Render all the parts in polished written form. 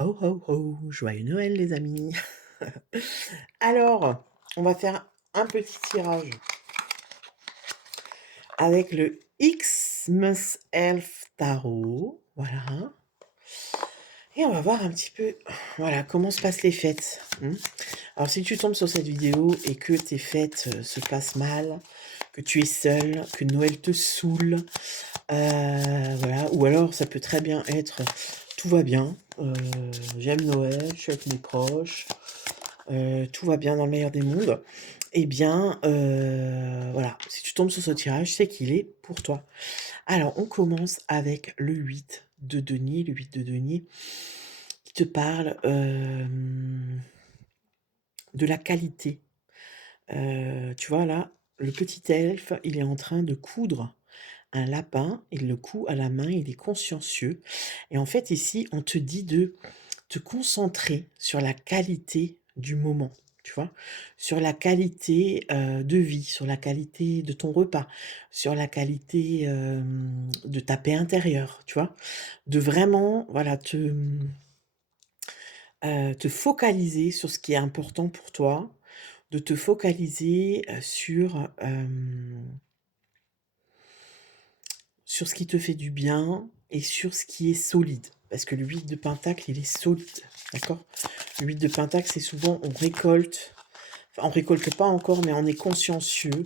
Ho, ho, ho, joyeux Noël les amis. Alors, on va faire un petit tirage avec le Xmas Elf Tarot, voilà. Et on va voir un petit peu, voilà, comment se passent les fêtes. Alors, si tu tombes sur cette vidéo et que tes fêtes se passent mal, que tu es seul, que Noël te saoule, voilà, ou alors ça peut très bien être tout va bien, j'aime Noël, je suis avec mes proches, tout va bien dans le meilleur des mondes. Eh bien, voilà, si tu tombes sur ce tirage, c'est qu'il est pour toi. Alors, on commence avec le 8 de denier, le 8 de denier qui te parle, de la qualité. Tu vois là, le petit elfe, il est en train de coudre un lapin, il le coud à la main, il est consciencieux et en fait ici, on te dit de te concentrer sur la qualité du moment, tu vois? Sur la qualité, de vie, sur la qualité de ton repas, sur la qualité, de ta paix intérieure, tu vois? De vraiment, voilà, te focaliser sur ce qui est important pour toi, de te focaliser, sur ce qui te fait du bien et sur ce qui est solide. Parce que le 8 de pentacle, il est solide, d'accord? Le 8 de pentacle, c'est souvent on récolte, enfin on récolte pas encore, mais on est consciencieux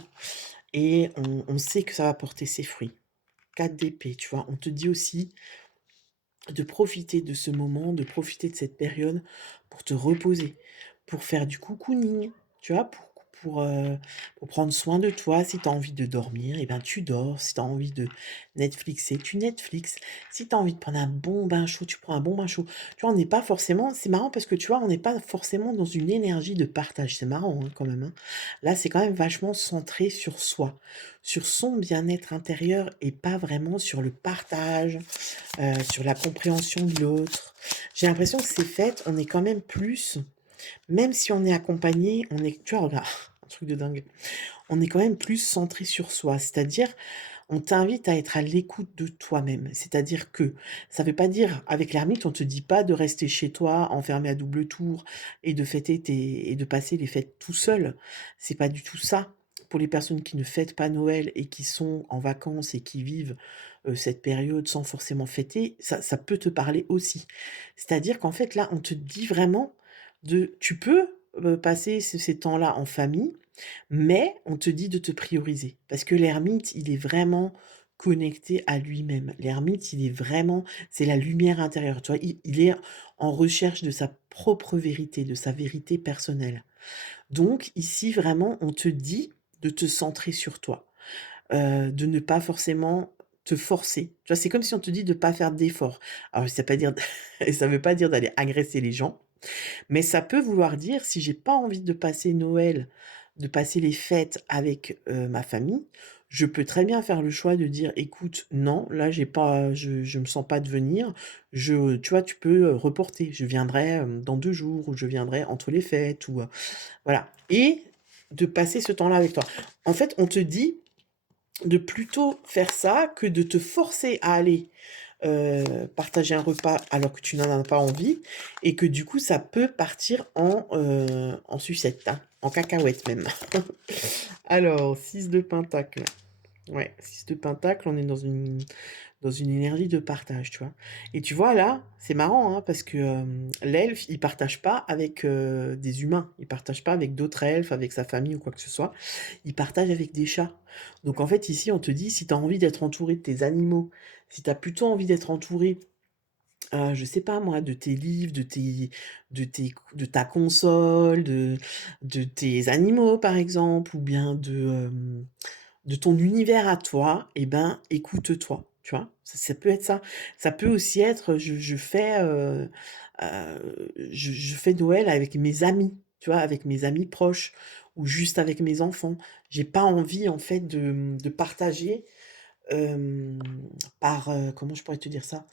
et on sait que ça va porter ses fruits. 4 d'épée, tu vois? On te dit aussi de profiter de ce moment, de profiter de cette période pour te reposer, pour faire du cocooning, tu vois? Pour prendre soin de toi. Si tu as envie de dormir, et ben, tu dors. Si tu as envie de Netflixer, tu Netflix. Si tu as envie de prendre un bon bain chaud, tu prends un bon bain chaud. Tu vois, on n'est pas forcément c'est marrant parce que, tu vois, on n'est pas forcément dans une énergie de partage. C'est marrant, hein, quand même, hein. Là, c'est quand même vachement centré sur soi, sur son bien-être intérieur et pas vraiment sur le partage, sur la compréhension de l'autre. J'ai l'impression que ces fêtes, on est quand même plus même si on est accompagné, on est tu vois, regarde, un truc de dingue. On est quand même plus centré sur soi, c'est-à-dire, on t'invite à être à l'écoute de toi-même. C'est-à-dire que ça veut pas dire avec l'ermite, on te dit pas de rester chez toi, enfermé à double tour et de fêter tes et de passer les fêtes tout seul. C'est pas du tout ça. Pour les personnes qui ne fêtent pas Noël et qui sont en vacances et qui vivent, cette période sans forcément fêter, ça peut te parler aussi. C'est-à-dire qu'en fait, là, on te dit vraiment de tu peux, passer ces temps-là en famille, mais on te dit de te prioriser parce que l'ermite, il est vraiment connecté à lui-même. L'ermite, il est vraiment c'est la lumière intérieure, tu vois? Il est en recherche de sa propre vérité, de sa vérité personnelle. Donc ici, vraiment, on te dit de te centrer sur toi, de ne pas forcément te forcer. Tu vois? C'est comme si on te dit de pas faire d'efforts. Alors ça pas dire ça veut pas dire d'aller agresser les gens, mais ça peut vouloir dire, si j'ai pas envie de passer Noël, de passer les fêtes avec, ma famille, je peux très bien faire le choix de dire: «Écoute, non, là j'ai pas je me sens pas de venir, tu vois, tu peux, reporter. Je viendrai, dans 2 jours ou je viendrai entre les fêtes» ou, voilà et de passer ce temps-là avec toi. En fait, on te dit de plutôt faire ça que de te forcer à aller, partager un repas alors que tu n'en as pas envie et que du coup ça peut partir en sucette, hein, en cacahuète même. Alors 6 de pentacle. Ouais, 6 de pentacle, on est dans une énergie de partage, tu vois? Et tu vois là, c'est marrant, hein, parce que, l'elfe, il partage pas avec, des humains. Il partage pas avec d'autres elfes, avec sa famille ou quoi que ce soit. Il partage avec des chats. Donc en fait, ici, on te dit, si tu as envie d'être entouré de tes animaux, si tu as plutôt envie d'être entouré, je sais pas moi, de tes livres, de ta console, de tes animaux, par exemple, ou bien de ton univers à toi, et ben, écoute-toi, tu vois? Ça peut être ça. Ça peut aussi être, je fais Noël avec mes amis, tu vois? Avec mes amis proches ou juste avec mes enfants. J'ai pas envie en fait de partager, hem, comment je pourrais te dire ça?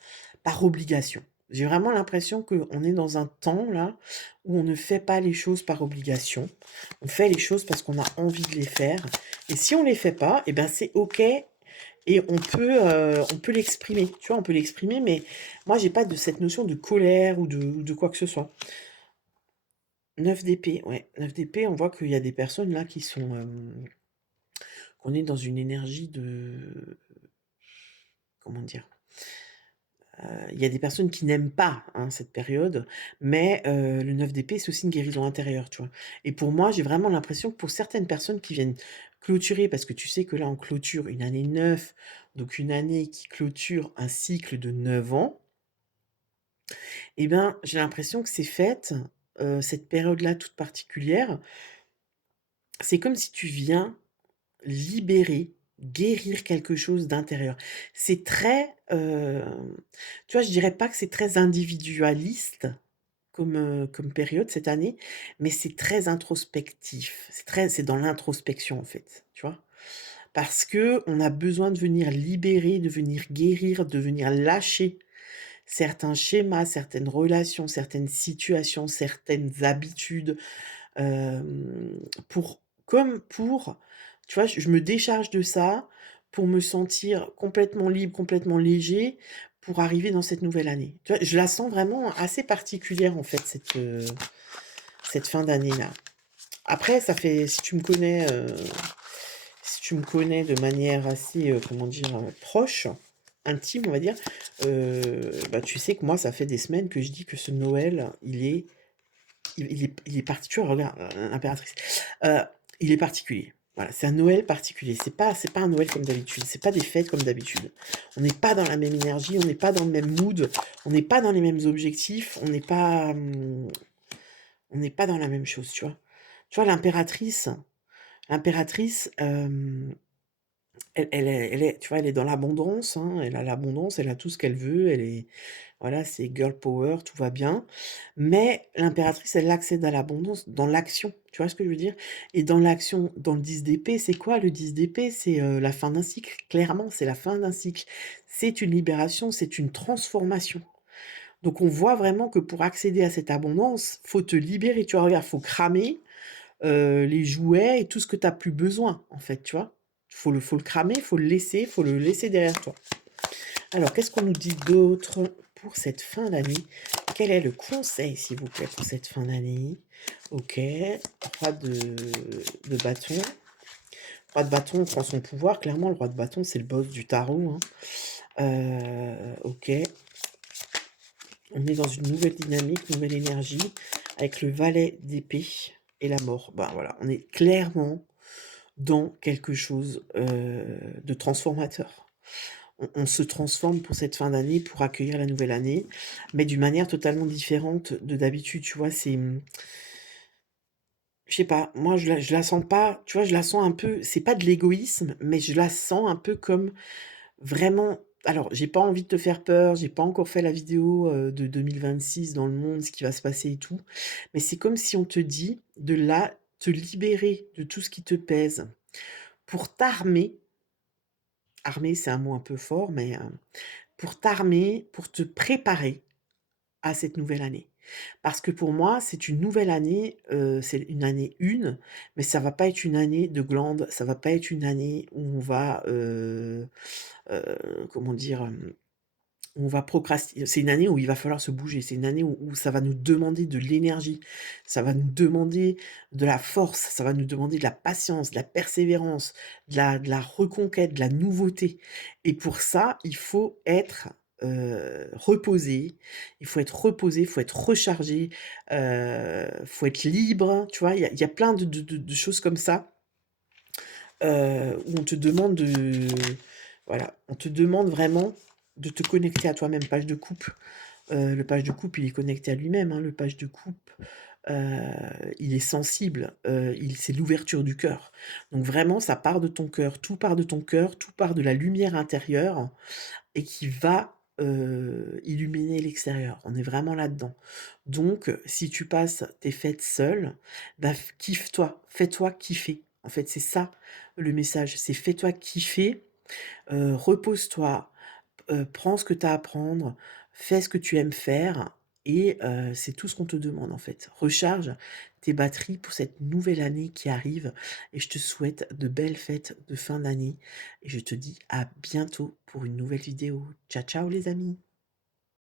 Par obligation. J'ai vraiment l'impression qu'on est dans un temps là, où on ne fait pas les choses par obligation. On fait les choses parce qu'on a envie de les faire et si on les fait pas et ben, c'est OK et on peut l'exprimer, tu vois? On peut l'exprimer, mais moi, j'ai pas de cette notion de colère ou de quoi que ce soit. 9 d'épée, ouais, 9 d'épée, on voit qu'il y a des personnes là qui sont, qu'on est dans une énergie de comment dire? Il y a des personnes qui n'aiment pas, hein, cette période, mais le 9 d'épée, c'est aussi une guérison intérieure, tu vois? Et pour moi, j'ai vraiment l'impression que pour certaines personnes qui viennent clôturer, parce que tu sais que là, on clôture une année 9, donc une année qui clôture un cycle de 9 ans, et ben, j'ai l'impression que c'est fait, cette période-là toute particulière, c'est comme si tu viens libérer, guérir quelque chose d'intérieur. C'est très, tu vois, je dirais pas que c'est très individualiste comme période cette année, mais c'est très introspectif. C'est dans l'introspection, en fait, tu vois? Parce que on a besoin de venir libérer, de venir guérir, de venir lâcher certains schémas, certaines relations, certaines situations, certaines habitudes, pour comme pour tu vois, je me décharge de ça pour me sentir complètement libre, complètement léger, pour arriver dans cette nouvelle année. Tu vois, je la sens vraiment assez particulière, en fait, cette fin d'année-là. Après, ça fait si tu me connais de manière assez, comment dire? Proche, intime, on va dire, bah, tu sais que moi, ça fait des semaines que je dis que ce Noël, il est particulier, regarde, l'impératrice. Heu, il est particulier. Voilà, c'est un Noël particulier. C'est pas un Noël comme d'habitude, c'est pas des fêtes comme d'habitude. On n'est pas dans la même énergie, on n'est pas dans le même mood, on n'est pas dans les mêmes objectifs, on n'est pas dans la même chose, tu vois? Tu vois, l'impératrice, elle est tu vois, elle est dans l'abondance, hein, elle a l'abondance, elle a tout ce qu'elle veut, elle est voilà, c'est girl power, tout va bien. Mais l'impératrice, elle accède à l'abondance dans l'action, tu vois ce que je veux dire? Et dans l'action, dans le 10 d'épée, c'est quoi le 10 d'épée? C'est, la fin d'un cycle, clairement, c'est la fin d'un cycle. C'est une libération, c'est une transformation. Donc on voit vraiment que pour accéder à cette abondance, faut te libérer, tu vois? Regarde, faut cramer, les jouets et tout ce que tu as plus besoin, en fait, tu vois? Faut le cramer, faut le laisser derrière toi. Alors, qu'est-ce qu'on nous dit d'autre pour cette fin d'année? Quel est le conseil, s'il vous plaît, pour cette fin d'année? OK, roi de bâton. Roi de bâton prend son pouvoir. Clairement, le roi de bâton, c'est le boss du tarot, hein. OK. On est dans une nouvelle dynamique, nouvelle énergie, avec le valet d'épée et la mort. Ben voilà, on est clairement dans quelque chose, de transformateur. On se transforme pour cette fin d'année, pour accueillir la nouvelle année, mais d'une manière totalement différente de d'habitude, tu vois? Je sais pas, moi je la sens pas, tu vois? Je la sens un peu, c'est pas de l'égoïsme, mais je la sens un peu comme vraiment, alors j'ai pas envie de te faire peur, j'ai pas encore fait la vidéo, de 2026 dans le monde, ce qui va se passer et tout, mais c'est comme si on te dit de là, te libérer de tout ce qui te pèse pour t'armer. Armer, c'est un mot un peu fort, mais pour t'armer, pour te préparer à cette nouvelle année. Parce que pour moi, c'est une nouvelle année, c'est une année 1, mais ça va pas être une année de glandes, ça va pas être une année où on va, comment dire? On va procrastiner. C'est une année où il va falloir se bouger. C'est une année où ça va nous demander de l'énergie, ça va nous demander de la force, ça va nous demander de la patience, de la persévérance, de la reconquête, de la nouveauté. Et pour ça, il faut être, reposé, il faut être rechargé, faut être libre, tu vois? Il y a plein de choses comme ça, où on te demande de voilà, on te demande vraiment de te connecter à toi-même. Page de coupe, le page de coupe, il est connecté à lui-même, hein, le page de coupe, heu, il est sensible, il c'est l'ouverture du cœur. Donc vraiment, ça part de ton cœur, tout part de ton cœur, tout part de la lumière intérieure et qui va, illuminer l'extérieur. On est vraiment là-dedans. Donc si tu passes tes fêtes seul, bah, f kiffe-toi, fais-toi kiffer. En fait, c'est ça le message, c'est fais-toi kiffer, repose-toi, prends ce que tu as à prendre, fais ce que tu aimes faire, et c'est tout ce qu'on te demande, en fait. Recharge tes batteries pour cette nouvelle année qui arrive et je te souhaite de belles fêtes de fin d'année et je te dis à bientôt pour une nouvelle vidéo. Ciao, ciao les amis.